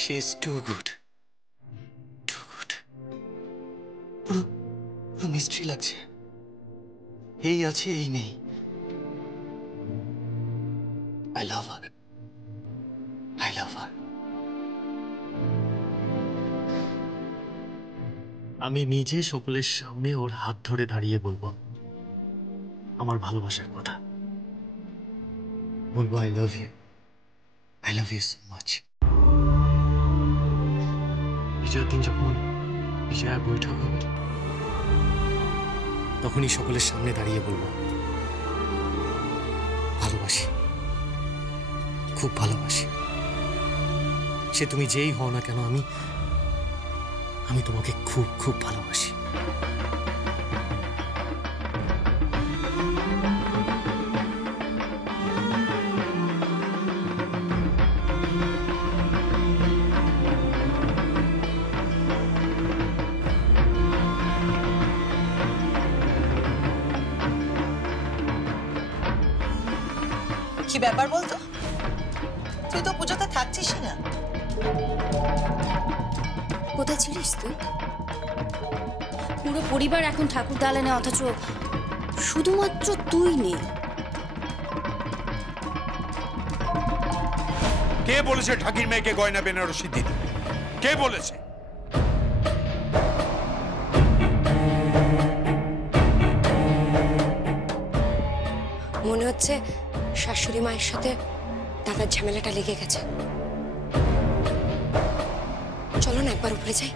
She is too good. Too good. পুরো mystery লাগছে। এই আছে এই নেই। I love her. I love her. আমি নিজে সকলের সামনে ওর হাত ধরে দাঁড়িয়ে বলবো আমার ভালোবাসার কথা। বলবো I love you. I love you so much. বিজয়ের দিন যখন বিজয়া বৈঠক হবে তখনই সকলের সামনে দাঁড়িয়ে বলবো ভালোবাসি, খুব ভালোবাসি। সে তুমি যেই হও না কেন, আমি তোমাকে খুব খুব ভালোবাসি। কি ব্যাপার বলতো? তুই তো পুজোতে থাকছিস না। কোথায় ছিলিস তুই? পুরো পরিবার এখন ঠাকুর দালানে, অথচ শুধুমাত্র তুই নেই। কে বলেছে ঠাকির মেয়েকে গয়না বেনারসি দিতে? কে বলেছে? মনে হচ্ছে শাশুড়ি মায়ের সাথে দাদার ঝামেলাটা লেগে গেছে। চলো না একবার উপরে যাই।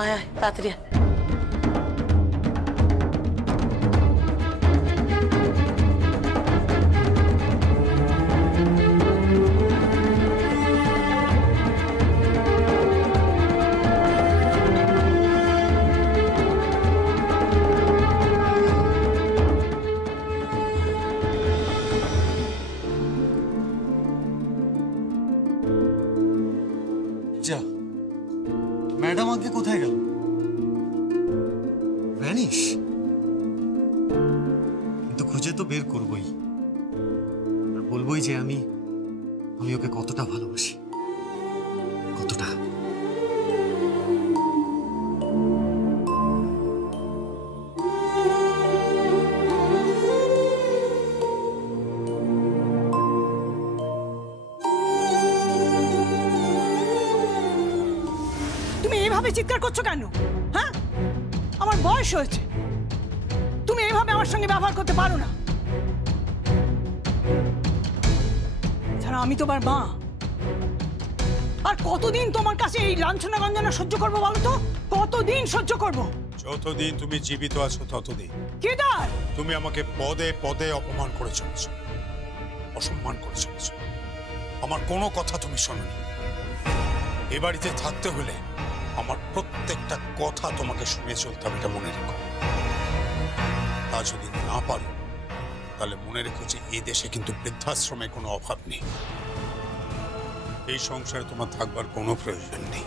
আয় আয় তাড়াতাড়ি। যা, ম্যাডাম আগে কোথায় গেল? ভ্যানিশ? কিন্তু খুঁজে তো বের করবই, আর বলবোই যে আমি ওকে কতটা ভালোবাসি, কতটা। চিৎকার করছো কেন? হ্যাঁ, আমার বয়স হয়েছে, তুমি এইভাবে আমার সঙ্গে ব্যবহার করতে পারো না। ছাড়া আমি তোমার মা, আর কতদিন তোমার কাছে এই লাঞ্ছনা গঞ্জনা সহ্য করবো বলো তো? কতদিন সহ্য করবো? যতদিন তুমি জীবিত আছো ততদিন। কেদার, তুমি আমাকে পদে পদে অপমান করে চলেছো, অসম্মান করে চলেছো। আমার কোনো কথা তুমি শোনোনি। এ বাড়িতে থাকতে হলে আমার প্রত্যেকটা কথা তোমাকে শুনে চলতে হবে, এটা মনে রেখো। তা যদি না পারো তাহলে মনে রেখো যে এই দেশে কিন্তু বৃদ্ধাশ্রমে কোনো অভাব নেই। এই সংসারে তোমার থাকবার কোনো প্রয়োজন নেই।